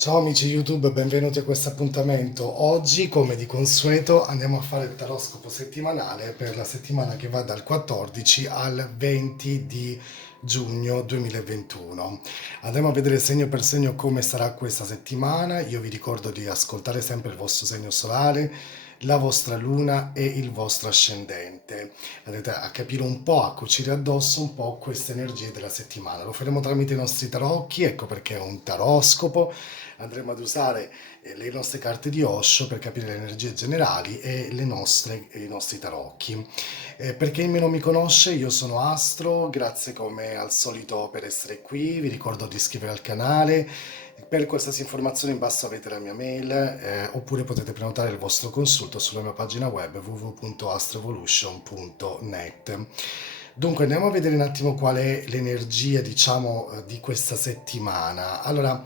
Ciao amici YouTube, benvenuti a questo appuntamento. Oggi, come di consueto, andiamo a fare il taroscopo settimanale per la settimana che va dal 14 al 20 di giugno 2021. Andremo a vedere segno per segno come sarà questa settimana. Io vi ricordo di ascoltare sempre il vostro segno solare, la vostra luna e il vostro ascendente. Andrete a capire un po', a cucire addosso un po' queste energie della settimana. Lo faremo tramite i nostri tarocchi, ecco perché è un taroscopo. Andremo ad usare le nostre carte di Osho per capire le energie generali e i nostri tarocchi. Per chi non mi conosce, io sono Astro, grazie come al solito per essere qui, vi ricordo di iscrivervi al canale. Per qualsiasi informazione in basso avete la mia mail, oppure potete prenotare il vostro consulto sulla mia pagina web www.astroevolution.net. Dunque andiamo a vedere un attimo qual è l'energia, diciamo, di questa settimana. Allora,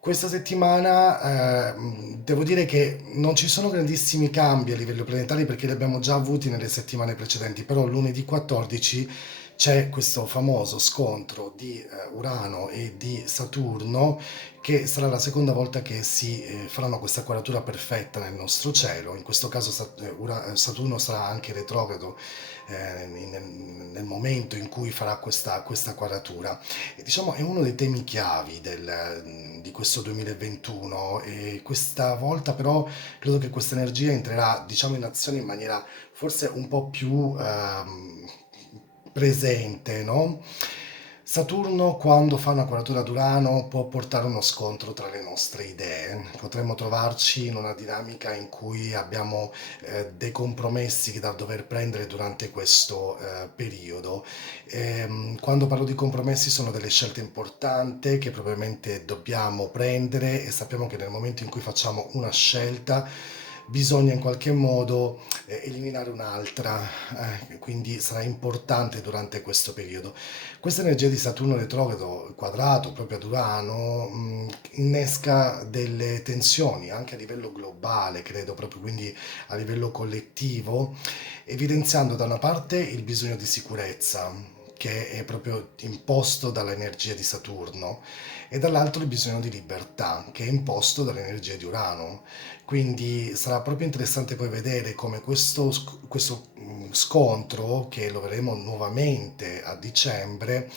questa settimana devo dire che non ci sono grandissimi cambi a livello planetario perché li abbiamo già avuti nelle settimane precedenti, però lunedì 14 c'è questo famoso scontro di Urano e di Saturno che sarà la seconda volta che si faranno questa quadratura perfetta nel nostro cielo. In questo caso Saturno sarà anche retrogrado nel momento in cui farà questa quadratura. E, diciamo, è uno dei temi chiavi di questo 2021 e questa volta però credo che questa energia entrerà, diciamo, in azione in maniera forse un po' più presente, no? Saturno, quando fa una quadratura ad Urano, può portare uno scontro tra le nostre idee. Potremmo trovarci in una dinamica in cui abbiamo dei compromessi da dover prendere durante questo periodo. Quando parlo di compromessi sono delle scelte importanti che probabilmente dobbiamo prendere e sappiamo che nel momento in cui facciamo una scelta bisogna in qualche modo eliminare un'altra, quindi sarà importante durante questo periodo. Questa energia di Saturno retrogrado quadrato proprio ad Urano innesca delle tensioni anche a livello globale, credo, proprio quindi a livello collettivo, evidenziando da una parte il bisogno di sicurezza che è proprio imposto dall'energia di Saturno e dall'altro il bisogno di libertà che è imposto dall'energia di Urano. Quindi sarà proprio interessante poi vedere come questo scontro, che lo vedremo nuovamente a dicembre,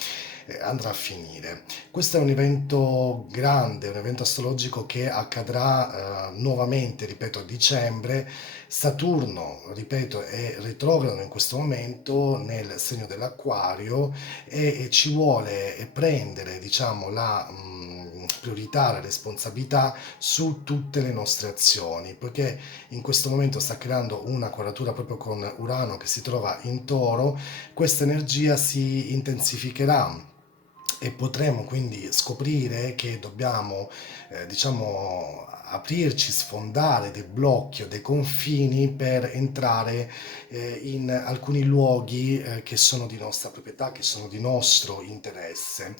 andrà a finire. Questo è un evento grande, un evento astrologico che accadrà nuovamente, ripeto, a dicembre. Saturno, ripeto, è retrogrado in questo momento nel segno dell'Acquario e ci vuole prendere, diciamo, la priorità, la responsabilità su tutte le nostre azioni, poiché in questo momento sta creando una quadratura proprio con Urano che si trova in Toro, questa energia si intensificherà e potremo quindi scoprire che dobbiamo, diciamo, aprirci, sfondare dei blocchi o dei confini per entrare in alcuni luoghi che sono di nostra proprietà, che sono di nostro interesse.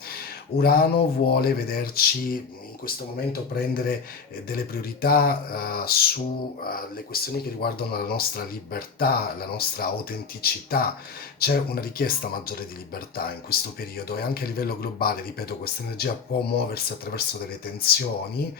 Urano vuole vederci in questo momento prendere delle priorità sulle questioni che riguardano la nostra libertà, la nostra autenticità. C'è una richiesta maggiore di libertà in questo periodo e anche a livello globale, ripeto, questa energia può muoversi attraverso delle tensioni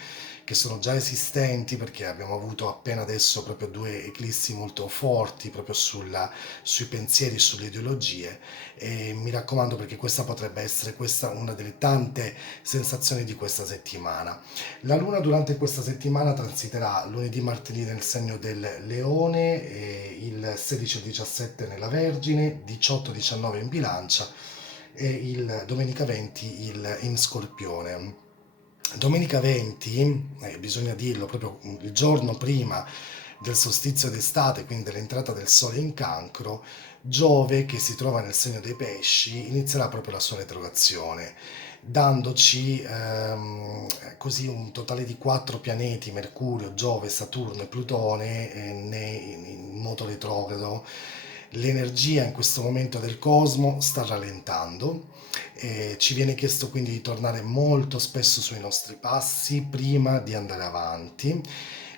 che sono già esistenti perché abbiamo avuto appena adesso proprio due eclissi molto forti proprio sui pensieri, sulle ideologie e mi raccomando perché questa potrebbe essere questa una delle tante sensazioni di questa settimana. La Luna durante questa settimana transiterà lunedì, martedì nel segno del Leone, il 16 e 17 nella Vergine, 18-19 in Bilancia e il domenica 20 in Scorpione. Domenica 20, bisogna dirlo proprio il giorno prima del solstizio d'estate, quindi dell'entrata del Sole in Cancro, Giove, che si trova nel segno dei Pesci, inizierà proprio la sua retrogradazione, dandoci così un totale di quattro pianeti, Mercurio, Giove, Saturno e Plutone, in moto retrogrado. L'energia in questo momento del cosmo sta rallentando e ci viene chiesto quindi di tornare molto spesso sui nostri passi prima di andare avanti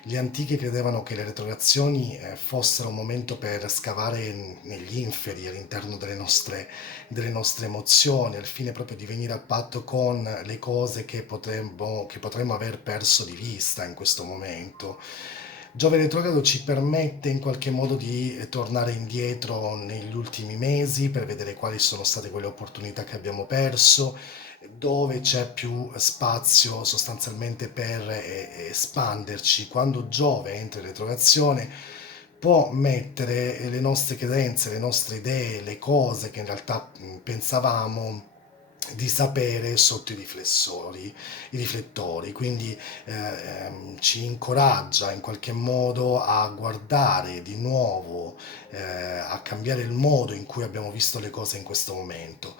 Gli antichi credevano che le retrogradazioni fossero un momento per scavare negli inferi all'interno delle nostre emozioni, al fine proprio di venire a patto con le cose che potremmo aver perso di vista in questo momento. Giove retrogrado ci permette in qualche modo di tornare indietro negli ultimi mesi per vedere quali sono state quelle opportunità che abbiamo perso, dove c'è più spazio sostanzialmente per espanderci. Quando Giove entra in retrogradazione può mettere le nostre credenze, le nostre idee, le cose che in realtà pensavamo di sapere sotto i riflettori, quindi ci incoraggia in qualche modo a guardare di nuovo, a cambiare il modo in cui abbiamo visto le cose in questo momento.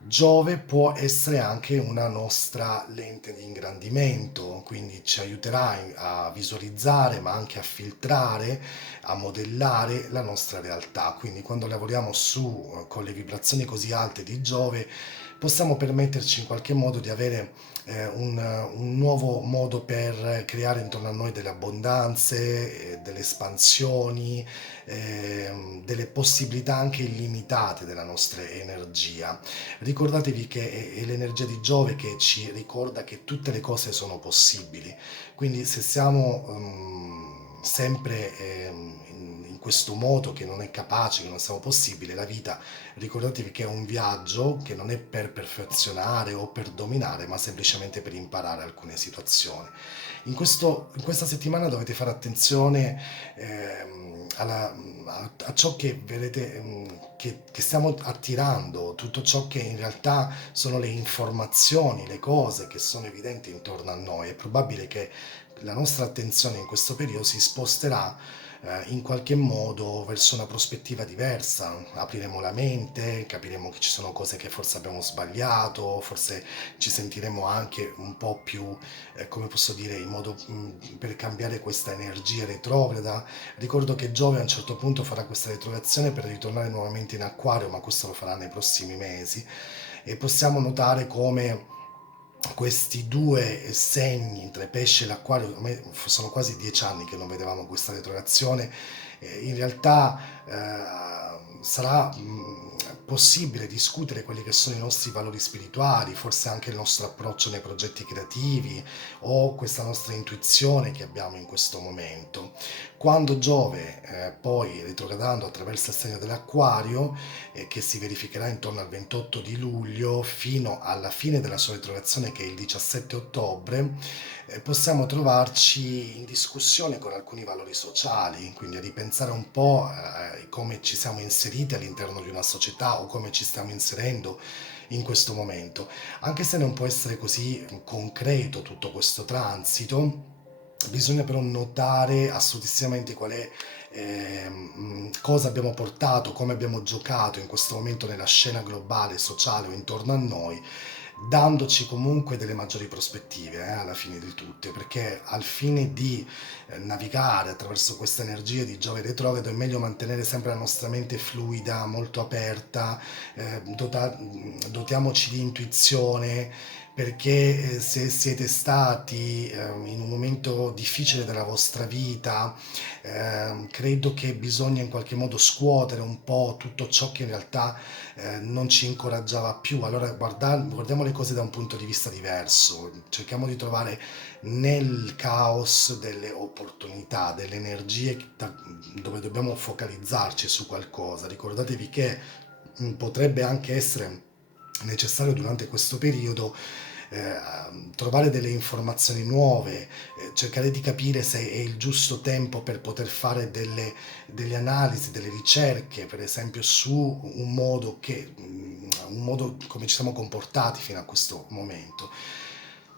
Giove può essere anche una nostra lente di ingrandimento, quindi ci aiuterà a visualizzare, ma anche a filtrare, a modellare la nostra realtà. Quindi quando lavoriamo con le vibrazioni così alte di Giove, possiamo permetterci in qualche modo di avere un nuovo modo per creare intorno a noi delle abbondanze, delle espansioni, delle possibilità anche illimitate della nostra energia. Ricordatevi che è l'energia di Giove che ci ricorda che tutte le cose sono possibili, quindi se siamo sempre in questo modo che non è capace, che non siamo possibili, la vita, ricordatevi che è un viaggio che non è per perfezionare o per dominare, ma semplicemente per imparare alcune situazioni. In questa settimana dovete fare attenzione a ciò che vedete, che stiamo attirando, tutto ciò che in realtà sono le informazioni, le cose che sono evidenti intorno a noi. È probabile che la nostra attenzione in questo periodo si sposterà in qualche modo verso una prospettiva diversa. Apriremo la mente, capiremo che ci sono cose che forse abbiamo sbagliato, forse ci sentiremo anche un po' più, come posso dire, in modo per cambiare questa energia retrograda. Ricordo che Giove a un certo punto farà questa retrogradazione per ritornare nuovamente in acquario, ma questo lo farà nei prossimi mesi e possiamo notare come questi due segni tra il pesce e l'acquario, ormai sono quasi 10 anni che non vedevamo questa retrogradazione, in realtà sarà possibile discutere quelli che sono i nostri valori spirituali, forse anche il nostro approccio nei progetti creativi o questa nostra intuizione che abbiamo in questo momento. Quando Giove poi retrogradando attraverso il segno dell'acquario, che si verificherà intorno al 28 di luglio fino alla fine della sua retrogradazione che è il 17 ottobre, possiamo trovarci in discussione con alcuni valori sociali, quindi a ripensare un po' come ci siamo inseriti all'interno di una società o come ci stiamo inserendo in questo momento. Anche se non può essere così concreto tutto questo transito, bisogna però notare assolutissimamente qual è cosa abbiamo portato, come abbiamo giocato in questo momento nella scena globale, sociale o intorno a noi, dandoci comunque delle maggiori prospettive alla fine di tutte, perché al fine di navigare attraverso queste energie di Giove retrogrado è meglio mantenere sempre la nostra mente fluida, molto aperta, dotiamoci di intuizione, perché se siete stati in un momento difficile della vostra vita, credo che bisogna in qualche modo scuotere un po' tutto ciò che in realtà non ci incoraggiava più. Allora guardiamo le cose da un punto di vista diverso, cerchiamo di trovare nel caos delle opportunità, delle energie dove dobbiamo focalizzarci su qualcosa. Ricordatevi che potrebbe anche essere necessario durante questo periodo trovare delle informazioni nuove, cercare di capire se è il giusto tempo per poter fare delle analisi, delle ricerche, per esempio su un modo come ci siamo comportati fino a questo momento.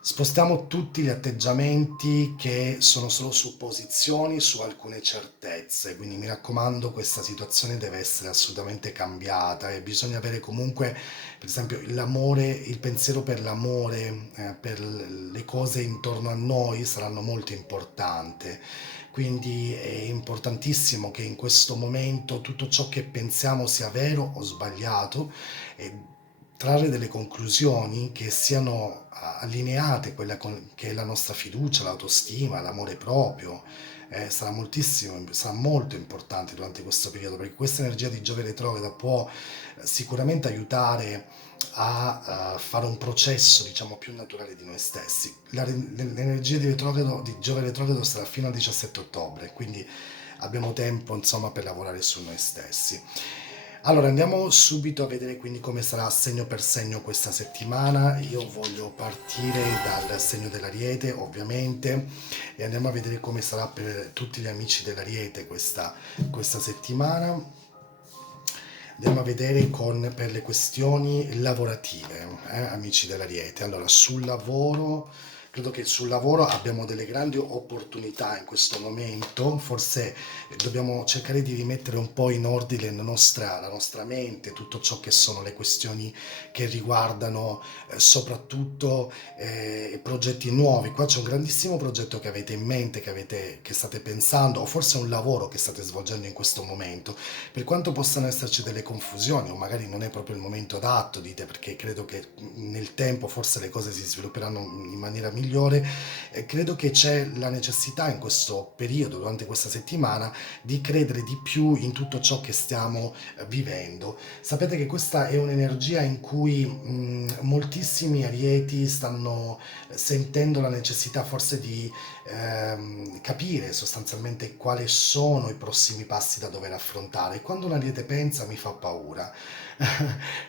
Spostiamo tutti gli atteggiamenti che sono solo supposizioni su alcune certezze, quindi mi raccomando, questa situazione deve essere assolutamente cambiata e bisogna avere comunque, per esempio, l'amore, il pensiero per l'amore, per le cose intorno a noi saranno molto importanti. Quindi è importantissimo che in questo momento tutto ciò che pensiamo sia vero o sbagliato, e trarre delle conclusioni che siano allineate a quella che è la nostra fiducia, l'autostima, l'amore proprio. Sarà moltissimo, sarà molto importante durante questo periodo, perché questa energia di Giove retrogrado può sicuramente aiutare a fare un processo, diciamo, più naturale di noi stessi. L'energia di Giove retrogrado sarà fino al 17 ottobre, quindi abbiamo tempo, insomma, per lavorare su noi stessi. Allora, andiamo subito a vedere quindi come sarà segno per segno questa settimana. Io voglio partire dal segno dell'Ariete, ovviamente, e andiamo a vedere come sarà per tutti gli amici dell'Ariete questa settimana. Andiamo a vedere per le questioni lavorative, amici dell'Ariete. Allora, sul lavoro, credo che sul lavoro abbiamo delle grandi opportunità in questo momento. Forse dobbiamo cercare di rimettere un po' in ordine la nostra mente, tutto ciò che sono le questioni che riguardano soprattutto progetti nuovi. Qua c'è un grandissimo progetto che avete in mente, che state pensando, o forse un lavoro che state svolgendo in questo momento. Per quanto possano esserci delle confusioni, o magari non è proprio il momento adatto, dite, perché credo che nel tempo forse le cose si svilupperanno in maniera migliore, credo che c'è la necessità in questo periodo, durante questa settimana, di credere di più in tutto ciò che stiamo vivendo. Sapete che questa è un'energia in cui moltissimi arieti stanno sentendo la necessità forse di capire sostanzialmente quali sono i prossimi passi da dover affrontare. E quando un ariete pensa mi fa paura,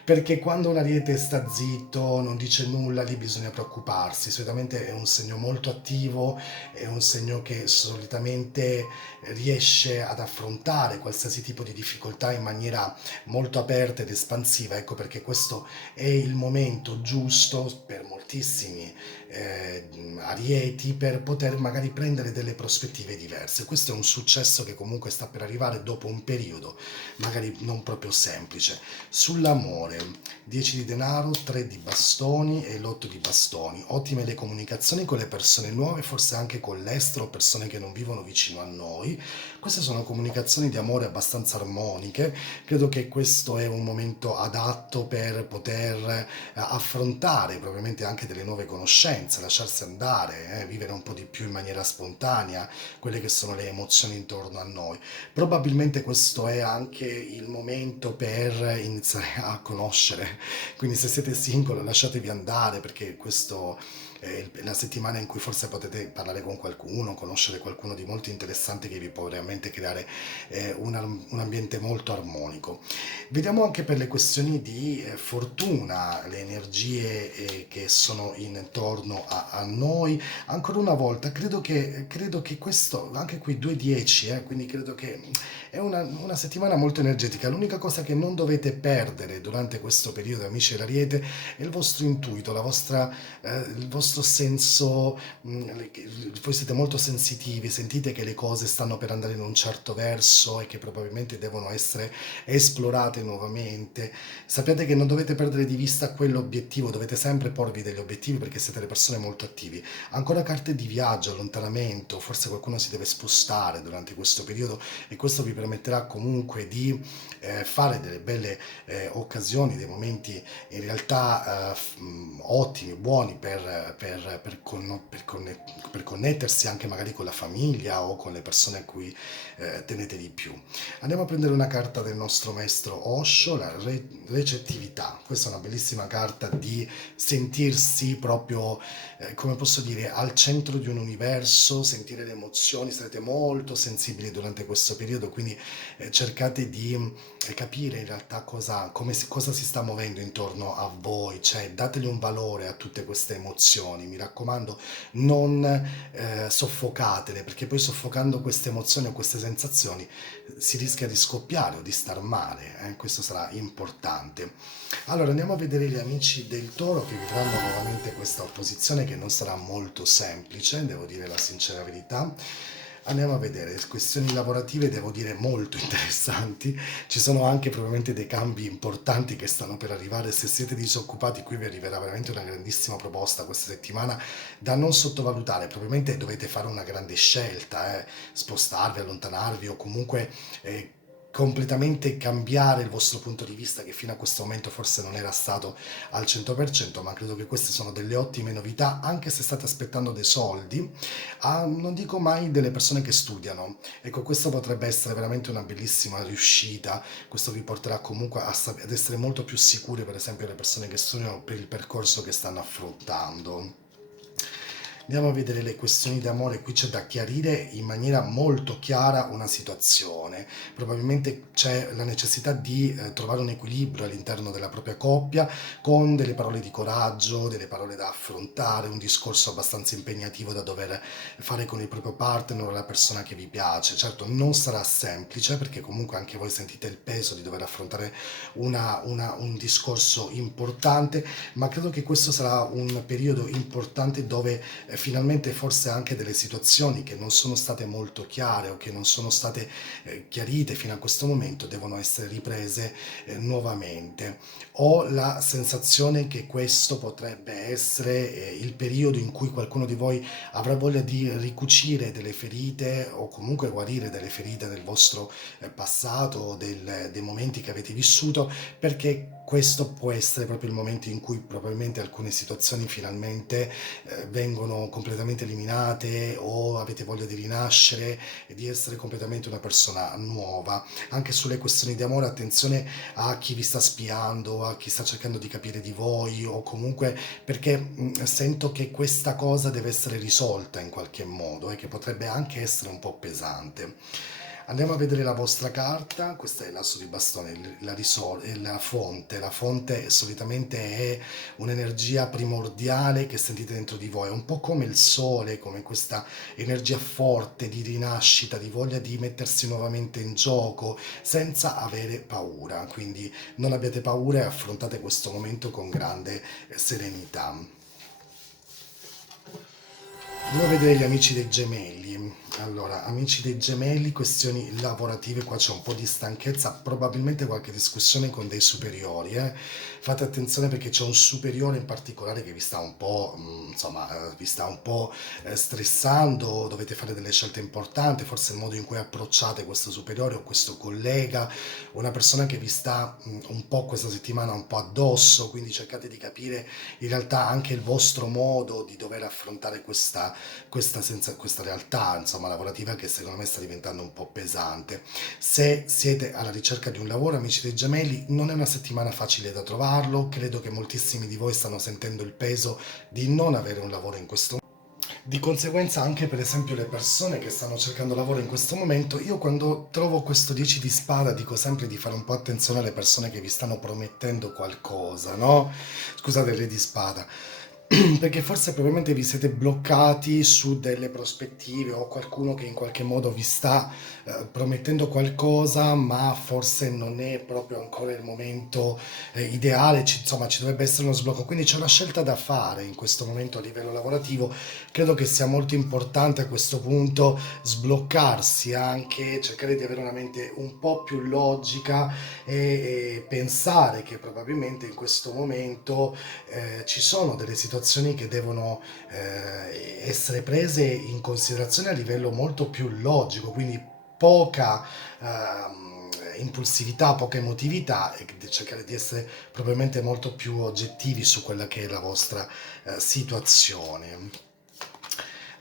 perché quando un ariete sta zitto, non dice nulla, lì bisogna preoccuparsi. Solitamente è un segno molto attivo, è un segno che solitamente riesce ad affrontare qualsiasi tipo di difficoltà in maniera molto aperta ed espansiva. Ecco perché questo è il momento giusto per moltissimi arieti per poter magari prendere delle prospettive diverse. Questo è un successo che comunque sta per arrivare dopo un periodo magari non proprio semplice. Sull'amore, 10 di denaro, 3 di bastoni e l'8 di bastoni. Ottime le comunicazioni con le persone nuove, forse anche con l'estero, persone che non vivono vicino a noi. Queste sono comunicazioni di amore abbastanza armoniche. Credo che questo è un momento adatto per poter affrontare probabilmente anche delle nuove conoscenze, lasciarsi andare, vivere un po' di più in maniera spontanea quelle che sono le emozioni intorno a noi. Probabilmente questo è anche il momento per iniziare a conoscere, quindi se siete single lasciatevi andare perché questo è la settimana in cui forse potete parlare con qualcuno, conoscere qualcuno di molto interessante che vi può veramente creare un ambiente molto armonico. Vediamo anche per le questioni di fortuna, le energie che sono intorno a noi. Ancora una volta, credo che questo, anche qui 2-10, quindi credo che è una settimana molto energetica. L'unica cosa che non dovete perdere durante questo periodo, amici dell'Ariete, è il vostro intuito, il vostro senso. Voi siete molto sensitivi, sentite che le cose stanno per andare in un certo verso e che probabilmente devono essere esplorate nuovamente. Sappiate che non dovete perdere di vista quell'obiettivo, dovete sempre porvi degli obiettivi perché siete delle persone molto attivi. Ancora carte di viaggio, allontanamento, forse qualcuno si deve spostare durante questo periodo e questo vi permetterà comunque di fare delle belle occasioni, dei momenti in realtà ottimi, buoni per connettersi anche magari con la famiglia o con le persone a cui tenete di più. Andiamo a prendere una carta del nostro maestro Osho, la recettività. Questa è una bellissima carta di sentirsi proprio, come posso dire, al centro di un universo, sentire le emozioni, sarete molto sensibili durante questo periodo, quindi cercate di capire in realtà cosa si sta muovendo intorno a voi, cioè dategli un valore a tutte queste emozioni, mi raccomando, non soffocatele, perché poi soffocando queste emozioni o queste sensazioni si rischia di scoppiare o di star male, questo sarà importante. Allora andiamo a vedere gli amici del Toro che vivranno nuovamente questa opposizione che non sarà molto semplice, devo dire la sincera verità. Andiamo a vedere, questioni lavorative devo dire molto interessanti, ci sono anche probabilmente dei cambi importanti che stanno per arrivare, se siete disoccupati qui vi arriverà veramente una grandissima proposta questa settimana da non sottovalutare, probabilmente dovete fare una grande scelta, spostarvi, allontanarvi o comunque completamente cambiare il vostro punto di vista che fino a questo momento forse non era stato al 100%, ma credo che queste sono delle ottime novità, anche se state aspettando dei soldi, non dico mai delle persone che studiano. Ecco, questo potrebbe essere veramente una bellissima riuscita, questo vi porterà comunque ad essere molto più sicuri, per esempio, le persone che studiano per il percorso che stanno affrontando. Andiamo a vedere le questioni d'amore, qui c'è da chiarire in maniera molto chiara una situazione. Probabilmente c'è la necessità di trovare un equilibrio all'interno della propria coppia con delle parole di coraggio, delle parole da affrontare, un discorso abbastanza impegnativo da dover fare con il proprio partner o la persona che vi piace. Certo, non sarà semplice perché comunque anche voi sentite il peso di dover affrontare un discorso importante, ma credo che questo sarà un periodo importante dove finalmente forse anche delle situazioni che non sono state molto chiare o che non sono state chiarite fino a questo momento devono essere riprese nuovamente. Ho la sensazione che questo potrebbe essere il periodo in cui qualcuno di voi avrà voglia di ricucire delle ferite o comunque guarire delle ferite del vostro passato o dei momenti che avete vissuto, perché questo può essere proprio il momento in cui probabilmente alcune situazioni finalmente vengono completamente eliminate o avete voglia di rinascere e di essere completamente una persona nuova. Anche sulle questioni di amore, attenzione a chi vi sta spiando, a chi sta cercando di capire di voi o comunque perché sento che questa cosa deve essere risolta in qualche modo e che potrebbe anche essere un po' pesante. Andiamo a vedere la vostra carta, questa è l'asso di bastone, la fonte. La fonte solitamente è un'energia primordiale che sentite dentro di voi, è un po' come il sole, come questa energia forte di rinascita, di voglia di mettersi nuovamente in gioco senza avere paura. Quindi non abbiate paura e affrontate questo momento con grande serenità. Andiamo a vedere gli amici dei gemelli. Allora, amici dei gemelli, questioni lavorative, qua c'è un po' di stanchezza, probabilmente qualche discussione con dei superiori, eh. Fate attenzione perché c'è un superiore in particolare che vi sta un po', insomma, vi sta un po' stressando, dovete fare delle scelte importanti, forse il modo in cui approcciate questo superiore o questo collega, una persona che vi sta un po' questa settimana un po' addosso, quindi cercate di capire in realtà anche il vostro modo di dover affrontare questa realtà, insomma, lavorativa che secondo me sta diventando un po' pesante. Se siete alla ricerca di un lavoro, amici dei gemelli, non è una settimana facile da trovarlo, credo che moltissimi di voi stanno sentendo il peso di non avere un lavoro in questo momento. Di conseguenza anche per esempio le persone che stanno cercando lavoro in questo momento, io quando trovo questo 10 di spada dico sempre di fare un po' attenzione alle persone che vi stanno promettendo qualcosa, no? Scusate, il re di spada. Perché forse probabilmente vi siete bloccati su delle prospettive o qualcuno che in qualche modo vi sta promettendo qualcosa, ma forse non è proprio ancora il momento ideale, insomma ci dovrebbe essere uno sblocco, quindi c'è una scelta da fare in questo momento a livello lavorativo, credo che sia molto importante a questo punto sbloccarsi anche, cercare di avere una mente un po' più logica e pensare che probabilmente in questo momento ci sono delle situazioni che devono essere prese in considerazione a livello molto più logico, quindi poca impulsività, poca emotività e cercare di essere probabilmente molto più oggettivi su quella che è la vostra situazione.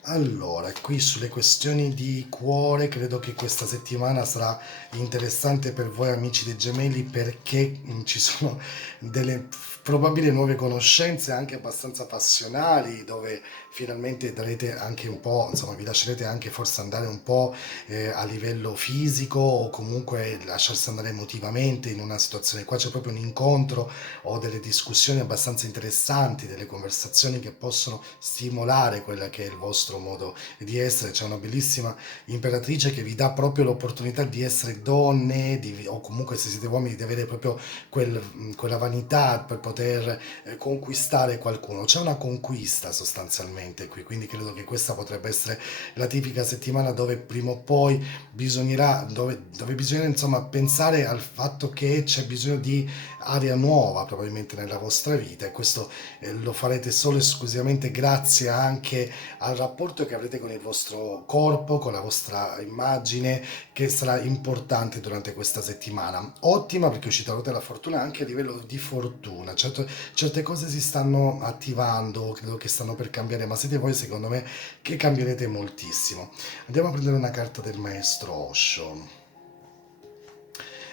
Allora, qui sulle questioni di cuore, credo che questa settimana sarà interessante per voi amici dei gemelli perché ci sono delle probabili nuove conoscenze anche abbastanza passionali dove finalmente darete anche un po', insomma, vi lascerete anche forse andare un po' a livello fisico o comunque lasciarsi andare emotivamente in una situazione. Qua c'è proprio un incontro o delle discussioni abbastanza interessanti, delle conversazioni che possono stimolare quella che è il vostro modo di essere. C'è una bellissima imperatrice che vi dà proprio l'opportunità di essere donne o comunque se siete uomini di avere proprio quella vanità per poter conquistare qualcuno. C'è una conquista sostanzialmente qui, quindi credo che questa potrebbe essere la tipica settimana dove prima o poi dove bisognerà insomma pensare al fatto che c'è bisogno di aria nuova probabilmente nella vostra vita e questo lo farete solo e esclusivamente grazie anche al rapporto rapporto che avrete con il vostro corpo, con la vostra immagine, che sarà importante durante questa settimana. Ottima perché è uscita la ruota della fortuna anche a livello di fortuna. Certe cose si stanno attivando, credo che stanno per cambiare, ma siete voi, secondo me, che cambierete moltissimo. Andiamo a prendere una carta del maestro Osho.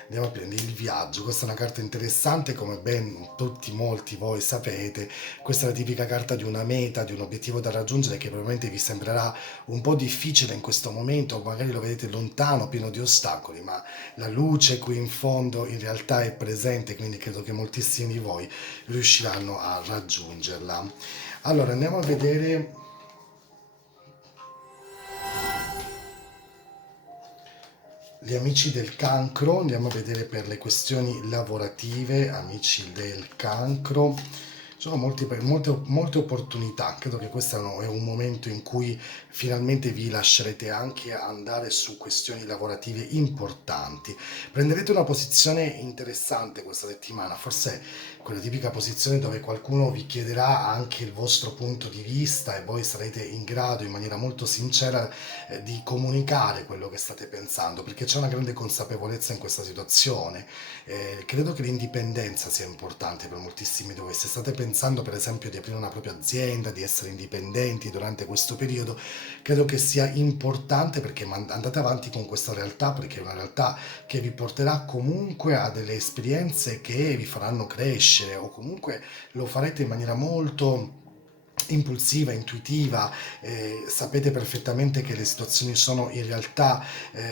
Andiamo a prendere il viaggio, questa è una carta interessante come ben tutti, molti voi sapete, questa è la tipica carta di una meta, di un obiettivo da raggiungere che probabilmente vi sembrerà un po' difficile in questo momento, magari lo vedete lontano, pieno di ostacoli, ma la luce qui in fondo in realtà è presente, quindi credo che moltissimi di voi riusciranno a raggiungerla. Allora andiamo a vedere gli amici del cancro, andiamo a vedere per le questioni lavorative, amici del cancro. Ci sono molte opportunità, credo che questo è un momento in cui finalmente vi lascerete anche andare su questioni lavorative importanti. Prenderete una posizione interessante questa settimana, forse quella tipica posizione dove qualcuno vi chiederà anche il vostro punto di vista e voi sarete in grado in maniera molto sincera di comunicare quello che state pensando, perché c'è una grande consapevolezza in questa situazione. Credo che l'indipendenza sia importante per moltissimi di voi. Se state pensando, per esempio, di aprire una propria azienda, di essere indipendenti durante questo periodo, credo che sia importante perché andate avanti con questa realtà, perché è una realtà che vi porterà comunque a delle esperienze che vi faranno crescere o comunque lo farete in maniera molto impulsiva, intuitiva, sapete perfettamente che le situazioni sono in realtà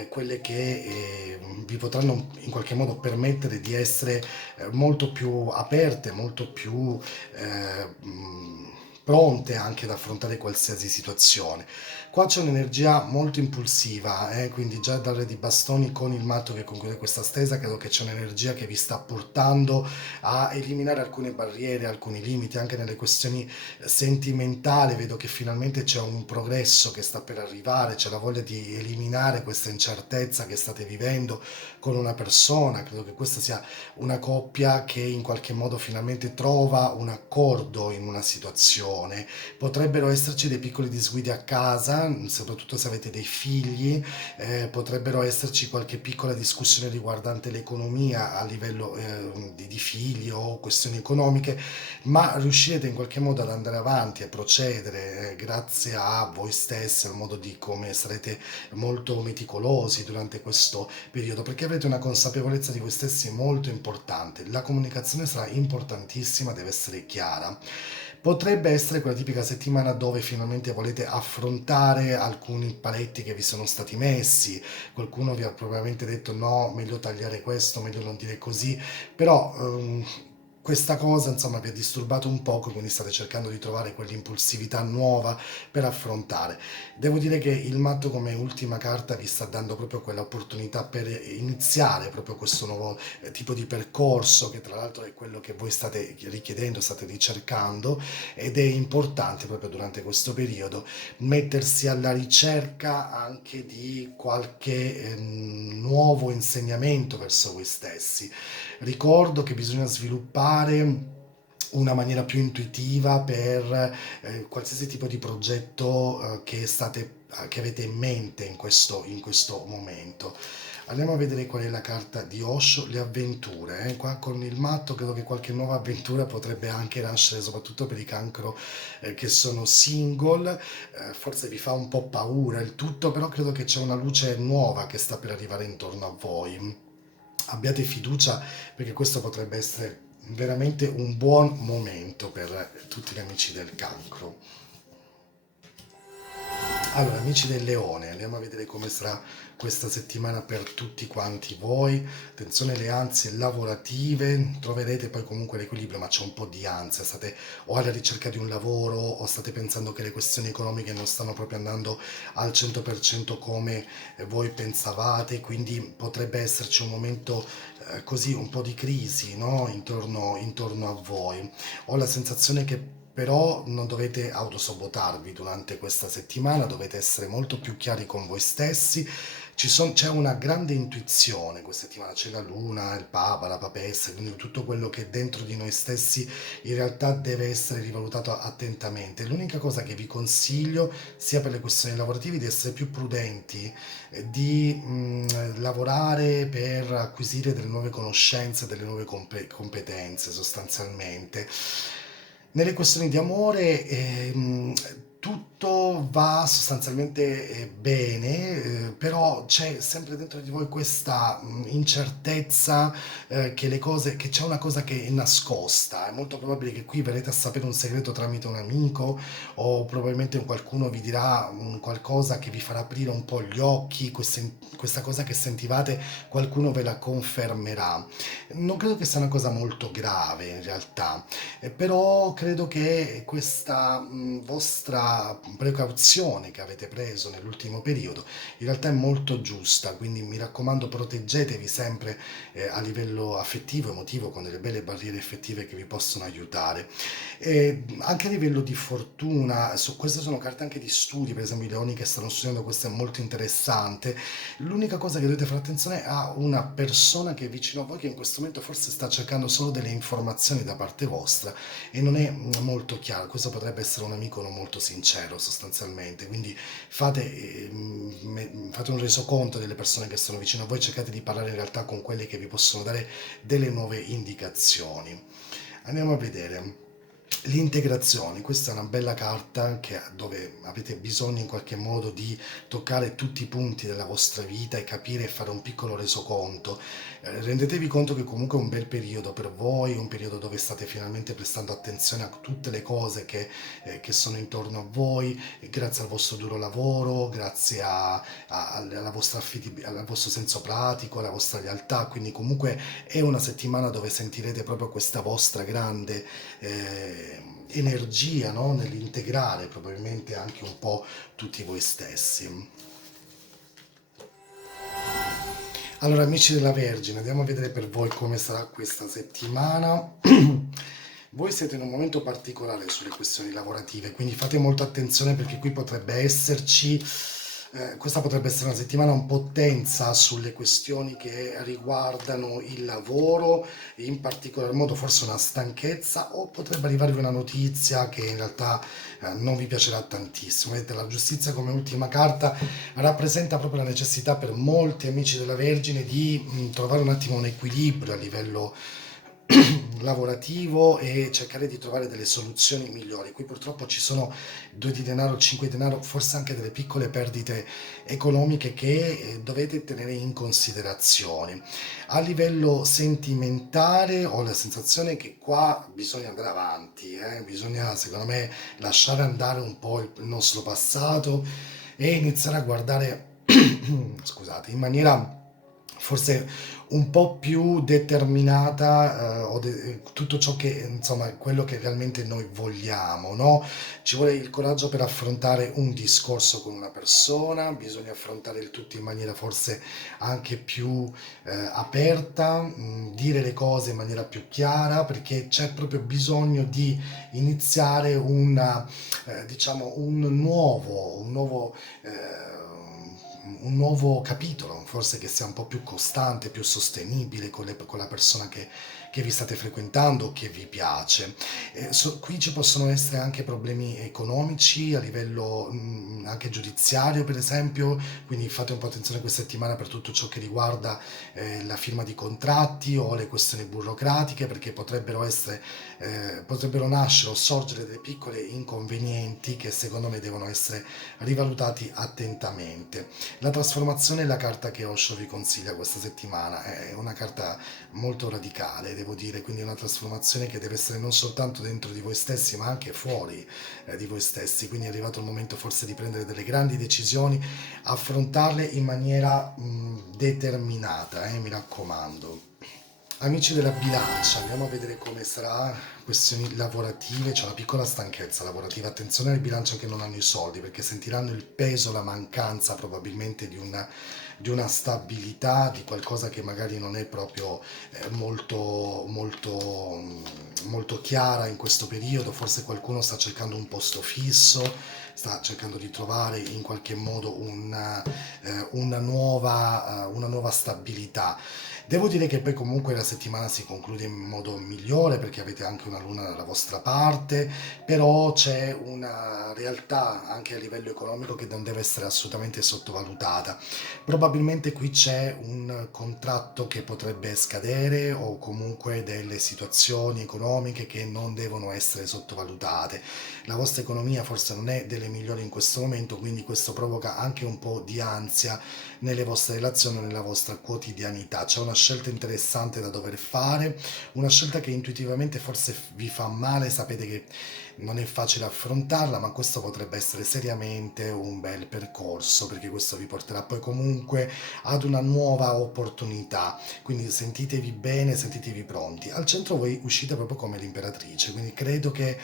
quelle che vi potranno in qualche modo permettere di essere molto più aperte, molto più pronte anche ad affrontare qualsiasi situazione. Qua c'è un'energia molto impulsiva, quindi già dare di bastoni con il matto che conclude questa stesa, credo che c'è un'energia che vi sta portando a eliminare alcune barriere, alcuni limiti, anche nelle questioni sentimentali. Vedo che finalmente c'è un progresso che sta per arrivare, c'è la voglia di eliminare questa incertezza che state vivendo con una persona. Credo che questa sia una coppia che in qualche modo finalmente trova un accordo in una situazione. Potrebbero esserci dei piccoli disguidi a casa, soprattutto se avete dei figli, potrebbero esserci qualche piccola discussione riguardante l'economia a livello di figli o questioni economiche, ma riuscirete in qualche modo ad andare avanti e procedere grazie a voi stessi, al modo di come sarete molto meticolosi durante questo periodo, perché avrete una consapevolezza di voi stessi molto importante. La comunicazione sarà importantissima, deve essere chiara. Potrebbe essere quella tipica settimana dove finalmente volete affrontare alcuni paletti che vi sono stati messi. Qualcuno vi ha probabilmente detto no, meglio tagliare questo, meglio non dire così, però questa cosa insomma vi ha disturbato un poco, quindi state cercando di trovare quell'impulsività nuova per affrontare. Devo dire che il matto come ultima carta vi sta dando proprio quell'opportunità per iniziare proprio questo nuovo tipo di percorso, che tra l'altro è quello che voi state richiedendo, state ricercando, ed è importante proprio durante questo periodo mettersi alla ricerca anche di qualche nuovo insegnamento verso voi stessi. Ricordo che bisogna sviluppare una maniera più intuitiva per qualsiasi tipo di progetto che avete in mente in questo momento. Andiamo a vedere qual è la carta di Osho, le avventure. Qua con il matto credo che qualche nuova avventura potrebbe anche nascere, soprattutto per i cancro che sono single. Forse vi fa un po' paura il tutto, però credo che c'è una luce nuova che sta per arrivare intorno a voi. Abbiate fiducia perché questo potrebbe essere veramente un buon momento per tutti gli amici del cancro. Allora, amici del leone, andiamo a vedere come sarà questa settimana per tutti quanti voi. Attenzione alle ansie lavorative, troverete poi comunque l'equilibrio, ma c'è un po' di ansia, state o alla ricerca di un lavoro o state pensando che le questioni economiche non stanno proprio andando al 100% come voi pensavate, quindi potrebbe esserci un momento così un po' di crisi, no? Intorno a voi. Ho la sensazione che però non dovete autosabotarvi durante questa settimana, dovete essere molto più chiari con voi stessi, c'è una grande intuizione questa settimana, c'è la luna, il papa, la papessa, quindi tutto quello che è dentro di noi stessi in realtà deve essere rivalutato attentamente. L'unica cosa che vi consiglio, sia per le questioni lavorative, di essere più prudenti, di lavorare per acquisire delle nuove conoscenze, delle nuove competenze sostanzialmente. Nelle questioni di amore tutto va sostanzialmente bene, però c'è sempre dentro di voi questa incertezza che che c'è una cosa che è nascosta. È molto probabile che qui verrete a sapere un segreto tramite un amico o probabilmente qualcuno vi dirà un qualcosa che vi farà aprire un po' gli occhi, questa cosa che sentivate, qualcuno ve la confermerà. Non credo che sia una cosa molto grave in realtà, però credo che questa vostra precauzione che avete preso nell'ultimo periodo in realtà è molto giusta, quindi mi raccomando proteggetevi sempre a livello affettivo, emotivo, con delle belle barriere effettive che vi possono aiutare. E anche a livello di fortuna, queste sono carte anche di studi, per esempio i leoni che stanno studiando, questo è molto interessante. L'unica cosa che dovete fare attenzione è a una persona che è vicino a voi che in questo momento forse sta cercando solo delle informazioni da parte vostra e non è molto chiaro. Questo potrebbe essere un amico non molto sincero sostanzialmente, quindi fate un resoconto delle persone che sono vicino a voi, cercate di parlare in realtà con quelle che vi possono dare delle nuove indicazioni. Andiamo a vedere. L'integrazione, questa è una bella carta dove avete bisogno in qualche modo di toccare tutti i punti della vostra vita e capire e fare un piccolo resoconto. Rendetevi conto che comunque è un bel periodo per voi, un periodo dove state finalmente prestando attenzione a tutte le cose che sono intorno a voi, grazie al vostro duro lavoro, grazie alla vostra al vostro senso pratico, alla vostra lealtà, quindi comunque è una settimana dove sentirete proprio questa vostra grande energia, no? Nell'integrare probabilmente anche un po' tutti voi stessi. Allora, amici della Vergine, andiamo a vedere per voi come sarà questa settimana. Voi siete in un momento particolare sulle questioni lavorative, quindi fate molta attenzione perché qui potrebbe esserci, questa potrebbe essere una settimana un po' tensa sulle questioni che riguardano il lavoro, in particolar modo forse una stanchezza o potrebbe arrivarvi una notizia che in realtà non vi piacerà tantissimo. Vedete, la giustizia come ultima carta rappresenta proprio la necessità per molti amici della Vergine di trovare un attimo un equilibrio a livello lavorativo e cercare di trovare delle soluzioni migliori. Qui purtroppo ci sono due di denaro, cinque di denaro, forse anche delle piccole perdite economiche che dovete tenere in considerazione. A livello sentimentale ho la sensazione che qua bisogna andare avanti, bisogna secondo me lasciare andare un po' il nostro passato e iniziare a guardare, scusate, in maniera forse un po' più determinata, tutto ciò che, insomma, è quello che realmente noi vogliamo, no? Ci vuole il coraggio per affrontare un discorso con una persona, bisogna affrontare il tutto in maniera forse anche più aperta, dire le cose in maniera più chiara, perché c'è proprio bisogno di iniziare diciamo, un nuovo capitolo, forse che sia un po' più costante, più sostenibile con la persona che vi state frequentando, che vi piace. Qui ci possono essere anche problemi economici a livello anche giudiziario, per esempio, quindi fate un po' attenzione questa settimana per tutto ciò che riguarda la firma di contratti o le questioni burocratiche, perché potrebbero nascere o sorgere dei piccoli inconvenienti che secondo me devono essere rivalutati attentamente. La trasformazione è la carta che Osho vi consiglia questa settimana, è una carta molto radicale, devo dire, quindi una trasformazione che deve essere non soltanto dentro di voi stessi, ma anche fuori di voi stessi. Quindi è arrivato il momento forse di prendere delle grandi decisioni, affrontarle in maniera determinata, mi raccomando. Amici della bilancia, andiamo a vedere come sarà. Questioni lavorative, c'è una piccola stanchezza lavorativa. Attenzione alle bilance che non hanno i soldi, perché sentiranno il peso, la mancanza probabilmente di una stabilità, di qualcosa che magari non è proprio molto chiara in questo periodo. Forse qualcuno sta cercando un posto fisso, sta cercando di trovare in qualche modo una nuova stabilità. Devo dire che poi comunque la settimana si conclude in modo migliore perché avete anche una luna dalla vostra parte, però c'è una realtà anche a livello economico che non deve essere assolutamente sottovalutata. Probabilmente qui c'è un contratto che potrebbe scadere o comunque delle situazioni economiche che non devono essere sottovalutate. La vostra economia forse non è delle migliori in questo momento, quindi questo provoca anche un po' di ansia nelle vostre relazioni, nella vostra quotidianità. C'è una scelta interessante da dover fare, una scelta che intuitivamente forse vi fa male, sapete che non è facile affrontarla, ma questo potrebbe essere seriamente un bel percorso, perché questo vi porterà poi comunque ad una nuova opportunità. Quindi sentitevi bene, sentitevi pronti. Al centro voi uscite proprio come l'imperatrice, quindi credo che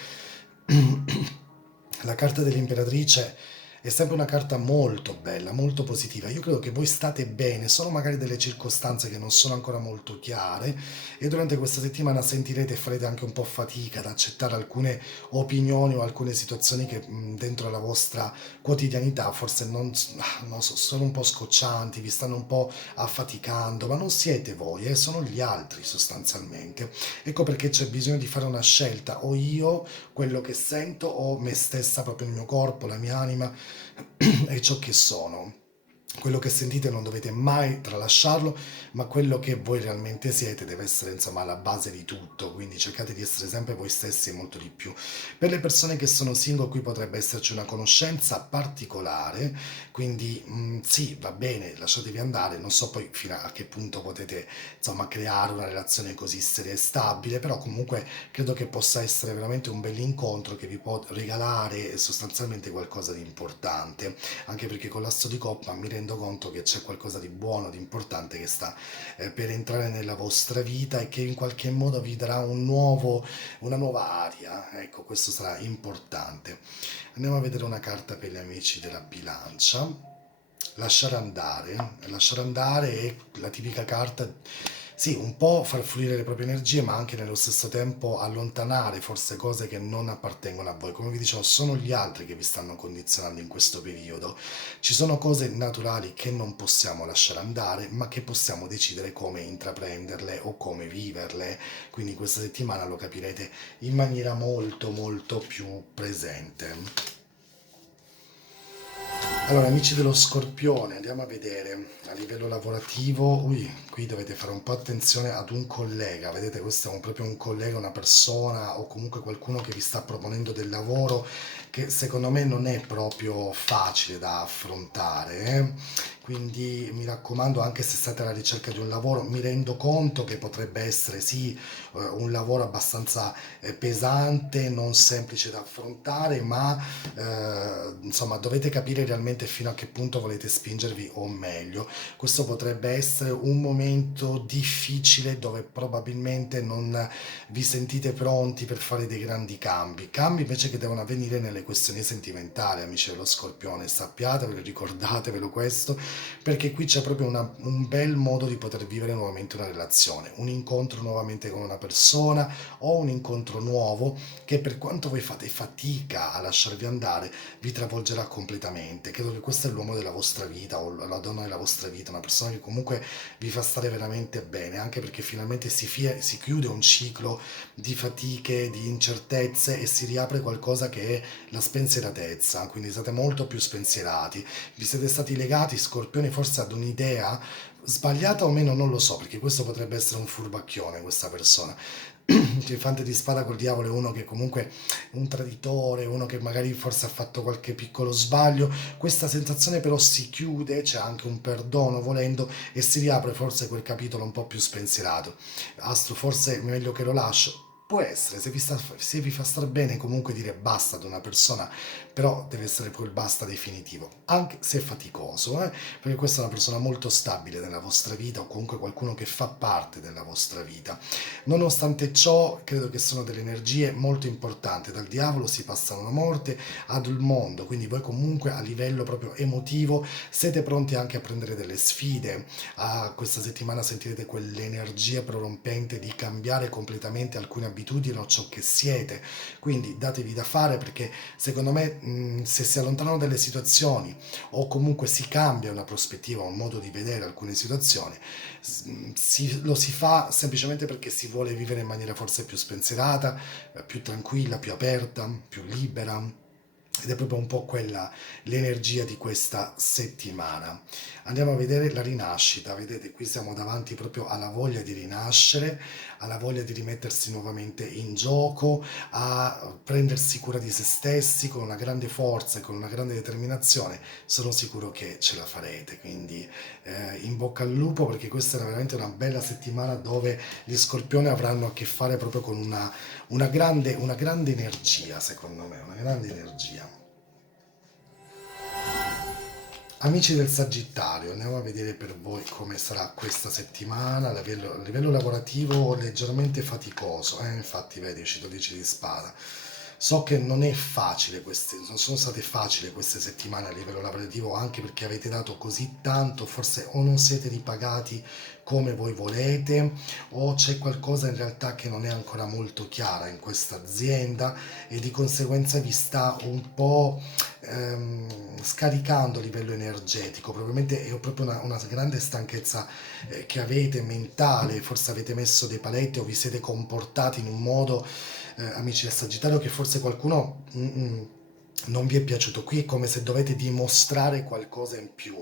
la carta dell'imperatrice è sempre una carta molto bella, molto positiva. Io credo che voi state bene, sono magari delle circostanze che non sono ancora molto chiare e durante questa settimana sentirete e farete anche un po' fatica ad accettare alcune opinioni o alcune situazioni che dentro la vostra quotidianità forse non so, sono un po' scoccianti, vi stanno un po' affaticando, ma non siete voi, sono gli altri sostanzialmente. Ecco perché c'è bisogno di fare una scelta, o io quello che sento o me stessa, proprio il mio corpo, la mia anima e ciò che sono. Quello che sentite non dovete mai tralasciarlo, ma quello che voi realmente siete deve essere insomma la base di tutto, quindi cercate di essere sempre voi stessi e molto di più. Per le persone che sono single qui potrebbe esserci una conoscenza particolare, quindi sì, va bene, lasciatevi andare, non so poi fino a che punto potete insomma creare una relazione così seria e stabile, però comunque credo che possa essere veramente un bell'incontro che vi può regalare sostanzialmente qualcosa di importante, anche perché con l'asso di coppa mi rendo conto che c'è qualcosa di buono, di importante che sta per entrare nella vostra vita e che in qualche modo vi darà una nuova aria. Ecco, questo sarà importante. Andiamo a vedere una carta per gli amici della bilancia. Lasciare andare è la tipica carta, sì, un po' far fluire le proprie energie, ma anche nello stesso tempo allontanare forse cose che non appartengono a voi. Come vi dicevo, sono gli altri che vi stanno condizionando in questo periodo. Ci sono cose naturali che non possiamo lasciare andare, ma che possiamo decidere come intraprenderle o come viverle. Quindi questa settimana lo capirete in maniera molto più presente. Allora, amici dello Scorpione, andiamo a vedere a livello lavorativo. Qui dovete fare un po' attenzione ad un collega. Vedete, questo è proprio un collega, una persona o comunque qualcuno che vi sta proponendo del lavoro che secondo me non è proprio facile da affrontare. Quindi mi raccomando, anche se state alla ricerca di un lavoro, mi rendo conto che potrebbe essere sì un lavoro abbastanza pesante, non semplice da affrontare, ma insomma dovete capire realmente fino a che punto volete spingervi o meglio. Questo potrebbe essere un momento difficile dove probabilmente non vi sentite pronti per fare dei grandi cambi invece che devono avvenire nelle questioni sentimentali, amici dello Scorpione, sappiatevelo, ricordatevelo questo, perché qui c'è proprio un bel modo di poter vivere nuovamente una relazione, un incontro nuovamente con una persona o un incontro nuovo che per quanto voi fate fatica a lasciarvi andare, vi travolgerà completamente. Credo che questo è l'uomo della vostra vita o la donna della vostra vita, una persona che comunque vi fa stare veramente bene, anche perché finalmente si chiude un ciclo di fatiche, di incertezze e si riapre qualcosa che è la spensieratezza, quindi siete molto più spensierati, vi siete stati legati, Scorpioni, forse ad un'idea sbagliata o meno, non lo so, perché questo potrebbe essere un furbacchione, questa persona. Il fante di spada col diavolo è uno che comunque è un traditore, uno che magari forse ha fatto qualche piccolo sbaglio. Questa sensazione però si chiude, c'è anche un perdono volendo e si riapre forse quel capitolo un po' più spensierato. Astro, forse è meglio che lo lascio. può essere, se vi fa star bene comunque dire basta ad una persona, però deve essere poi il basta definitivo, anche se faticoso, perché questa è una persona molto stabile nella vostra vita o comunque qualcuno che fa parte della vostra vita. Nonostante ciò, credo che sono delle energie molto importanti, dal diavolo si passa alla morte ad un mondo, quindi voi comunque a livello proprio emotivo siete pronti anche a prendere delle sfide, a questa settimana sentirete quell'energia prorompente di cambiare completamente alcune abitudini o ciò che siete, quindi datevi da fare perché secondo me se si allontanano delle situazioni o comunque si cambia una prospettiva, un modo di vedere alcune situazioni, lo si fa semplicemente perché si vuole vivere in maniera forse più spensierata, più tranquilla, più aperta, più libera. Ed è proprio un po' quella l'energia di questa settimana. Andiamo a vedere la rinascita, vedete qui siamo davanti proprio alla voglia di rinascere, alla voglia di rimettersi nuovamente in gioco, a prendersi cura di se stessi con una grande forza e con una grande determinazione. Sono sicuro che ce la farete, quindi in bocca al lupo perché questa è veramente una bella settimana dove gli scorpioni avranno a che fare proprio con una grande energia, secondo me, una grande energia. Amici del Sagittario, andiamo a vedere per voi come sarà questa settimana a livello lavorativo leggermente faticoso, infatti vedi, ci 12 di spada. So che non è facile non sono state facili queste settimane a livello lavorativo anche perché avete dato così tanto, forse o non siete ripagati come voi volete o c'è qualcosa in realtà che non è ancora molto chiara in questa azienda e di conseguenza vi sta un po' scaricando a livello energetico, probabilmente è proprio una grande stanchezza che avete mentale, forse avete messo dei paletti o vi siete comportati in un modo, amici del Sagittario, che forse qualcuno non vi è piaciuto. Qui è come se dovete dimostrare qualcosa in più,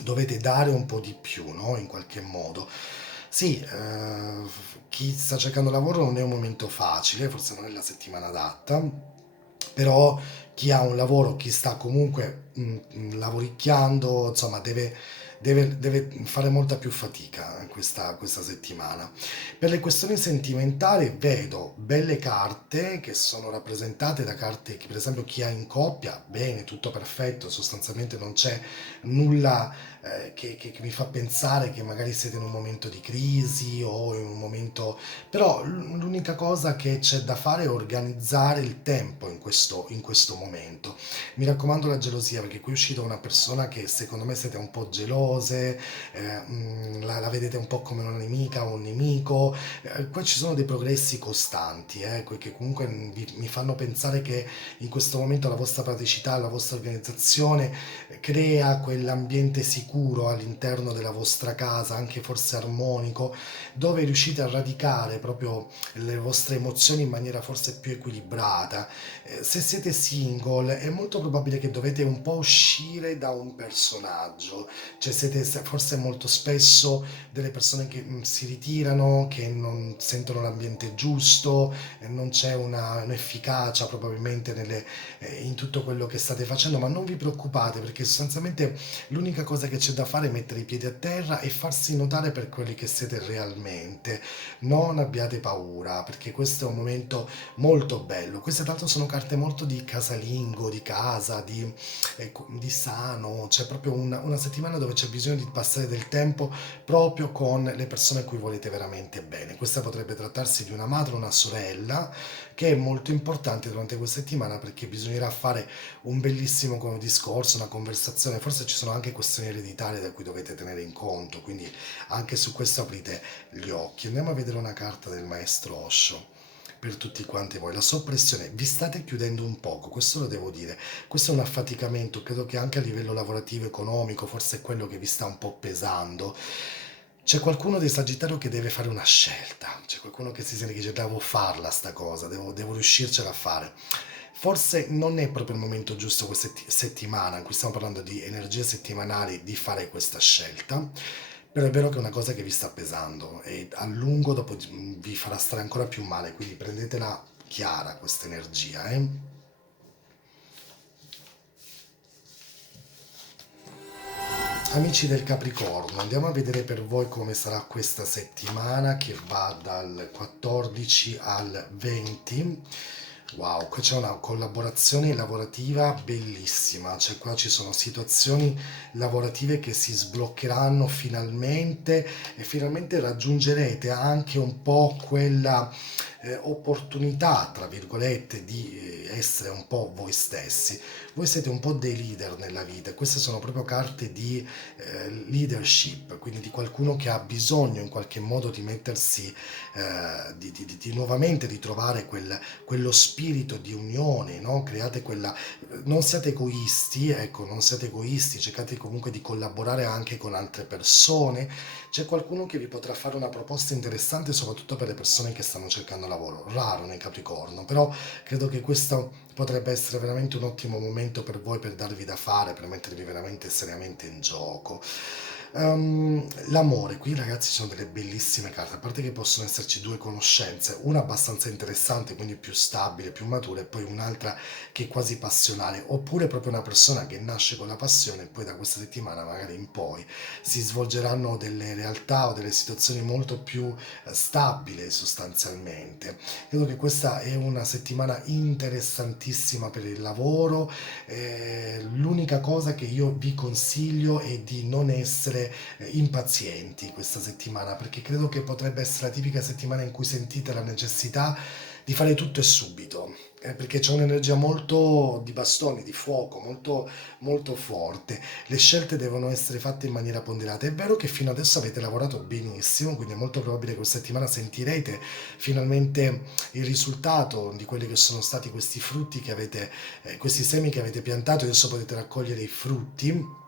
dovete dare un po' di più, no? In qualche modo. Sì, chi sta cercando lavoro non è un momento facile, forse non è la settimana adatta, però chi ha un lavoro, chi sta comunque lavoricchiando, insomma, deve fare molta più fatica questa settimana. Per le questioni sentimentali vedo belle carte che sono rappresentate da carte che per esempio chi ha in coppia, bene, tutto perfetto, sostanzialmente non c'è nulla che mi fa pensare che magari siete in un momento di crisi o in un momento però l'unica cosa che c'è da fare è organizzare il tempo in questo momento. Mi raccomando la gelosia, perché qui è uscita una persona che secondo me siete un po' gelose, la vedete un po' come una nemica o un nemico. Qua ci sono dei progressi costanti, che comunque mi fanno pensare che in questo momento la vostra praticità, la vostra organizzazione crea quell'ambiente sicuro all'interno della vostra casa, anche forse armonico, dove riuscite a radicare proprio le vostre emozioni in maniera forse più equilibrata. Se siete single è molto probabile che dovete un po' uscire da un personaggio, cioè siete forse molto spesso delle persone che si ritirano, che non sentono l'ambiente giusto, non c'è un'efficacia probabilmente in tutto quello che state facendo, ma non vi preoccupate perché sostanzialmente l'unica cosa che c'è da fare è mettere i piedi a terra e farsi notare per quelli che siete realmente. Non abbiate paura, perché questo è un momento molto bello. Queste tra l'altro sono carte molto di casalingo, di casa, di sano, c'è proprio una settimana dove c'è bisogno di passare del tempo proprio con le persone a cui volete veramente bene. Questa potrebbe trattarsi di una madre o una sorella, che è molto importante durante questa settimana perché bisognerà fare un bellissimo discorso, una conversazione, forse ci sono anche questioni ereditarie da cui dovete tenere in conto, quindi anche su questo aprite gli occhi. Andiamo a vedere una carta del maestro Osho per tutti quanti voi. La soppressione, vi state chiudendo un poco, questo lo devo dire. Questo è un affaticamento, credo che anche a livello lavorativo, economico, forse è quello che vi sta un po' pesando. C'è qualcuno dei Sagittario che deve fare una scelta, c'è qualcuno che si sente che dice devo farla sta cosa, devo riuscircela a fare. Forse non è proprio il momento giusto questa settimana, in cui stiamo parlando di energie settimanali, di fare questa scelta, però è vero che è una cosa che vi sta pesando e a lungo dopo vi farà stare ancora più male, quindi prendetela chiara questa energia, eh? Amici del Capricorno, andiamo a vedere per voi come sarà questa settimana che va dal 14 al 20. Wow, qui c'è una collaborazione lavorativa bellissima, cioè qua ci sono situazioni lavorative che si sbloccheranno finalmente e finalmente raggiungerete anche un po' quella opportunità, tra virgolette, di essere un po' voi stessi. Voi siete un po' dei leader nella vita, queste sono proprio carte di leadership, quindi di qualcuno che ha bisogno in qualche modo di mettersi, di nuovamente ritrovare quello spirito di unione, no? Create quella, non siate egoisti, ecco, non siate egoisti, cercate comunque di collaborare anche con altre persone. C'è qualcuno che vi potrà fare una proposta interessante, soprattutto per le persone che stanno cercando lavoro. Raro nel Capricorno, però credo che questo potrebbe essere veramente un ottimo momento per voi per darvi da fare, per mettervi veramente seriamente in gioco. L'amore, qui ragazzi sono delle bellissime carte, a parte che possono esserci due conoscenze, una abbastanza interessante, quindi più stabile, più matura, e poi un'altra che è quasi passionale, oppure proprio una persona che nasce con la passione e poi da questa settimana magari in poi si svolgeranno delle realtà o delle situazioni molto più stabili sostanzialmente. Credo che questa è una settimana interessantissima per il lavoro. L'unica cosa che io vi consiglio è di non essere impazienti questa settimana, perché credo che potrebbe essere la tipica settimana in cui sentite la necessità di fare tutto e subito. Perché c'è un'energia molto di bastoni, di fuoco, molto, molto forte. Le scelte devono essere fatte in maniera ponderata. È vero che fino adesso avete lavorato benissimo, quindi è molto probabile che questa settimana sentirete finalmente il risultato di quelli che sono stati questi frutti che avete, questi semi che avete piantato, e adesso potete raccogliere i frutti.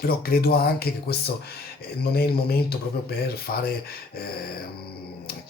Però credo anche che questo non è il momento proprio per fare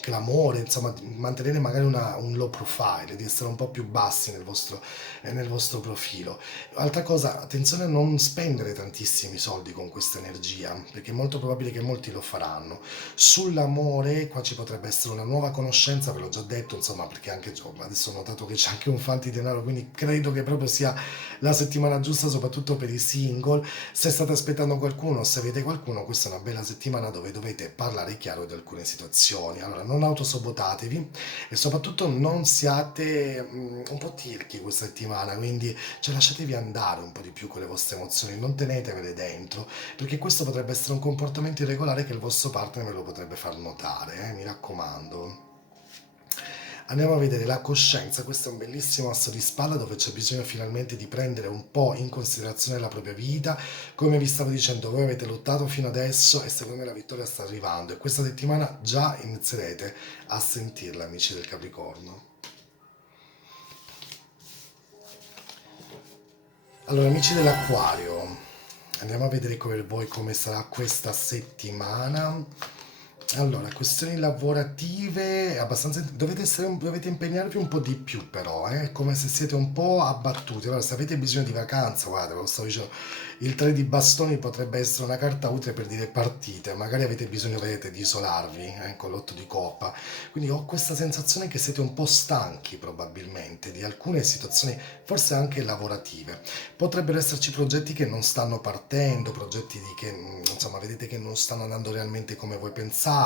clamore, insomma, di mantenere magari un low profile, di essere un po' più bassi nel vostro profilo. Altra cosa, attenzione a non spendere tantissimi soldi con questa energia, perché è molto probabile che molti lo faranno. Sull'amore, qua ci potrebbe essere una nuova conoscenza, ve l'ho già detto, insomma, perché anche adesso ho notato che c'è anche un fan di denaro, quindi credo che proprio sia la settimana giusta, soprattutto per i single. Se state aspettando qualcuno, se avete qualcuno, questa è una bella settimana dove dovete parlare chiaro di alcune situazioni. Allora, non autosabotatevi e soprattutto non siate un po' tirchi questa settimana, quindi cioè, lasciatevi andare un po' di più con le vostre emozioni, non tenetevele dentro, perché questo potrebbe essere un comportamento irregolare che il vostro partner ve lo potrebbe far notare, mi raccomando. Andiamo a vedere la coscienza, questo è un bellissimo asso di spalla dove c'è bisogno finalmente di prendere un po' in considerazione la propria vita. Come vi stavo dicendo, voi avete lottato fino adesso e secondo me la vittoria sta arrivando e questa settimana già inizierete a sentirla, amici del Capricorno. Allora, amici dell'Acquario, andiamo a vedere per voi come sarà questa settimana. Allora, questioni lavorative, dovete impegnarvi un po' di più però, è come se siete un po' abbattuti. Allora, se avete bisogno di vacanza, guardate, ve lo stavo dicendo, il 3 di bastoni potrebbe essere una carta utile per dire partite, magari avete bisogno, vedete, di isolarvi, con l'otto di coppa. Quindi ho questa sensazione che siete un po' stanchi probabilmente di alcune situazioni, forse anche lavorative. Potrebbero esserci progetti che non stanno partendo, progetti che insomma vedete che non stanno andando realmente come voi pensate.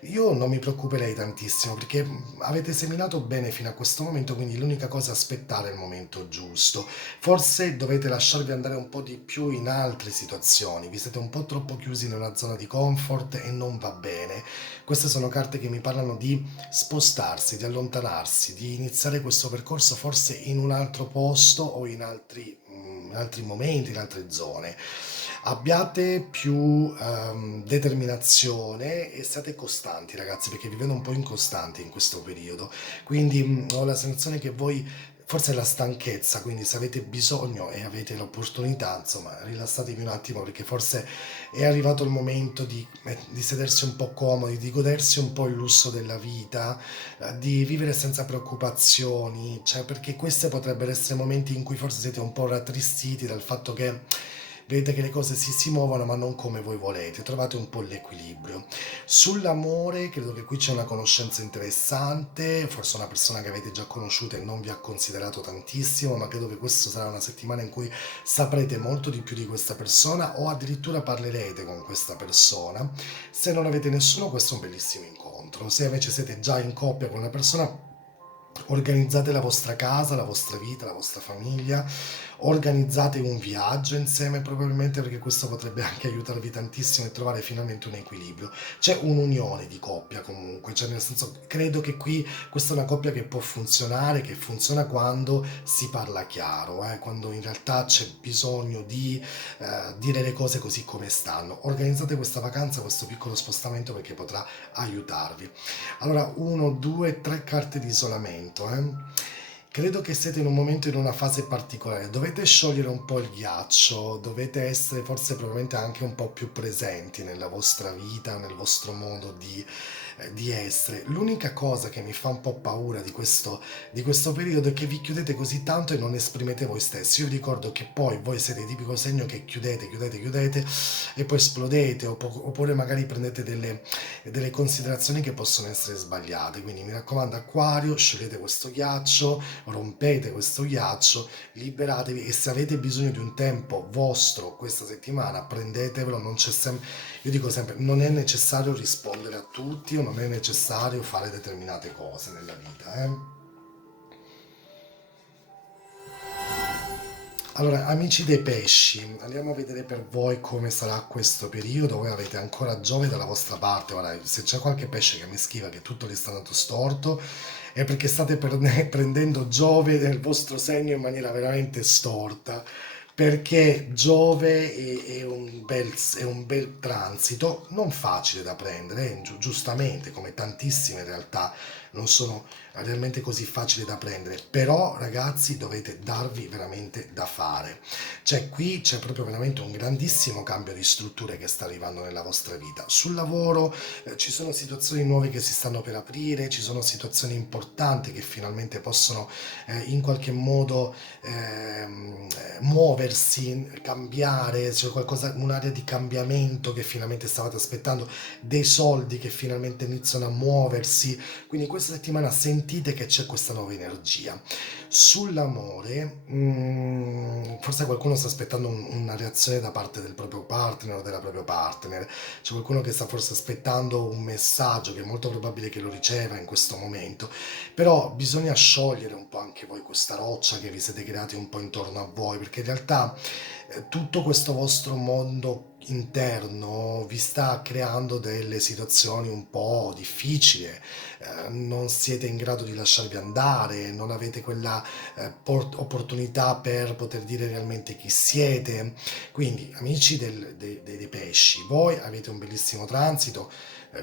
Io non mi preoccuperei tantissimo perché avete seminato bene fino a questo momento, quindi l'unica cosa è aspettare il momento giusto. Forse dovete lasciarvi andare un po' di più in altre situazioni, vi siete un po' troppo chiusi nella zona di comfort e non va bene. Queste sono carte che mi parlano di spostarsi, di allontanarsi, di iniziare questo percorso forse in un altro posto o in altri momenti, in altre zone. Abbiate più determinazione e siate costanti, ragazzi, perché vi vedo un po' incostanti in questo periodo. Quindi ho la sensazione che voi forse è la stanchezza, quindi se avete bisogno e avete l'opportunità, insomma, rilassatevi un attimo perché forse è arrivato il momento di sedersi un po' comodi, di godersi un po' il lusso della vita, di vivere senza preoccupazioni, cioè perché questi potrebbero essere momenti in cui forse siete un po' rattristiti dal fatto che vedete che le cose si muovono ma non come voi volete, trovate un po' l'equilibrio. Sull'amore credo che qui c'è una conoscenza interessante, forse una persona che avete già conosciuto e non vi ha considerato tantissimo, ma credo che questa sarà una settimana in cui saprete molto di più di questa persona o addirittura parlerete con questa persona. Se non avete nessuno, questo è un bellissimo incontro. Se invece siete già in coppia con una persona, organizzate la vostra casa, la vostra vita, la vostra famiglia, organizzate un viaggio insieme probabilmente perché questo potrebbe anche aiutarvi tantissimo e trovare finalmente un equilibrio. C'è un'unione di coppia comunque, cioè nel senso credo che qui questa è una coppia che può funzionare, che funziona quando si parla chiaro, quando in realtà c'è bisogno di dire le cose così come stanno. Organizzate questa vacanza, questo piccolo spostamento perché potrà aiutarvi. Allora, 1, 2, 3 carte di isolamento. Credo che siete in un momento, in una fase particolare. Dovete sciogliere un po' il ghiaccio, dovete essere forse probabilmente anche un po' più presenti nella vostra vita, nel vostro modo di essere. L'unica cosa che mi fa un po' paura di questo periodo è che vi chiudete così tanto e non esprimete voi stessi. Io ricordo che poi voi siete il tipico segno che chiudete, chiudete, chiudete e poi esplodete oppure magari prendete delle considerazioni che possono essere sbagliate. Quindi mi raccomando, Acquario, sciogliete questo ghiaccio, rompete questo ghiaccio, liberatevi e se avete bisogno di un tempo vostro questa settimana, prendetevelo, non c'è sempre, io dico sempre, non è necessario rispondere a tutti o non è necessario fare determinate cose nella vita, eh. Allora, amici dei pesci, andiamo a vedere per voi come sarà questo periodo. Voi avete ancora Giove dalla vostra parte. Ora, se c'è qualche pesce che mi scriva che tutto gli sta andando storto, è perché state prendendo Giove nel vostro segno in maniera veramente storta. Perché Giove è un bel transito, non facile da prendere, giustamente, come tantissime in realtà non sono realmente così facili da prendere, però ragazzi dovete darvi veramente da fare. Cioè qui c'è proprio veramente un grandissimo cambio di strutture che sta arrivando nella vostra vita. Sul lavoro ci sono situazioni nuove che si stanno per aprire, ci sono situazioni importanti che finalmente possono in qualche modo muoversi, cambiare, c'è qualcosa, un'area di cambiamento che finalmente stavate aspettando, dei soldi che finalmente iniziano a muoversi, quindi questa settimana sentite che c'è questa nuova energia. Sull'amore, forse qualcuno sta aspettando una reazione da parte del proprio partner o della propria partner, c'è qualcuno che sta forse aspettando un messaggio che è molto probabile che lo riceva in questo momento, però bisogna sciogliere un po' anche voi questa roccia che vi siete creati un po' intorno a voi, perché in realtà tutto questo vostro mondo interno vi sta creando delle situazioni un po' difficili, non siete in grado di lasciarvi andare, non avete quella opportunità per poter dire realmente chi siete. Quindi, amici dei pesci, voi avete un bellissimo transito.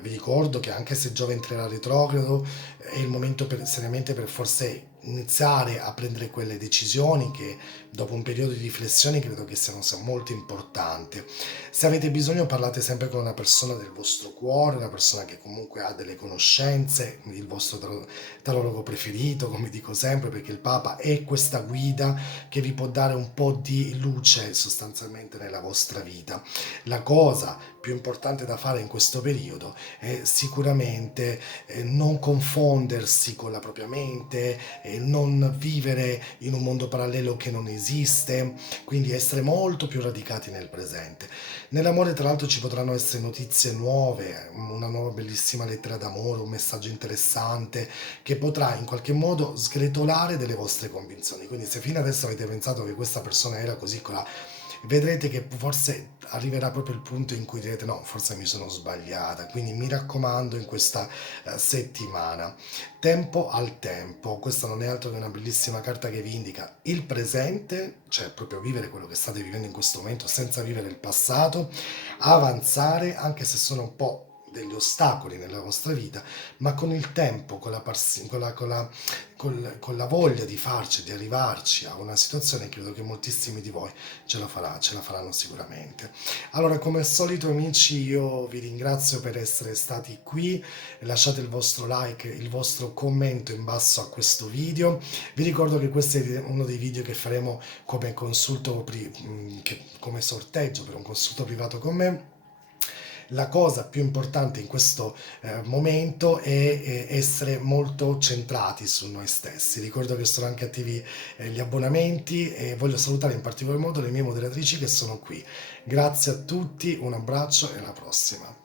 Vi ricordo che anche se Giove entrerà retrogrado, è il momento seriamente per forse iniziare a prendere quelle decisioni che dopo un periodo di riflessione credo che sia molto importante. Se avete bisogno parlate sempre con una persona del vostro cuore, una persona che comunque ha delle conoscenze, il vostro tarologo preferito, come dico sempre, perché il Papa è questa guida che vi può dare un po' di luce sostanzialmente nella vostra vita. La cosa più importante da fare in questo periodo è sicuramente non confondersi con la propria mente, non vivere in un mondo parallelo che non esiste, quindi essere molto più radicati nel presente. Nell'amore, tra l'altro, ci potranno essere notizie nuove, una nuova bellissima lettera d'amore, un messaggio interessante che potrà in qualche modo sgretolare delle vostre convinzioni. Quindi, se fino adesso avete pensato che questa persona era così, quella, vedrete che forse arriverà proprio il punto in cui direte no, forse mi sono sbagliata. Quindi mi raccomando in questa settimana. Tempo al tempo, questa non è altro che una bellissima carta che vi indica il presente, cioè proprio vivere quello che state vivendo in questo momento senza vivere il passato, avanzare anche se sono un po' degli ostacoli nella vostra vita, ma con il tempo, con la, con la voglia di farci, di arrivarci a una situazione, credo che moltissimi di voi ce la faranno sicuramente. Allora, come al solito, amici, io vi ringrazio per essere stati qui. Lasciate il vostro like, il vostro commento in basso a questo video. Vi ricordo che questo è uno dei video che faremo come come sorteggio per un consulto privato con me. La cosa più importante in questo momento è essere molto centrati su noi stessi. Ricordo che sono anche attivi gli abbonamenti e voglio salutare in particolar modo le mie moderatrici che sono qui. Grazie a tutti, un abbraccio e alla prossima.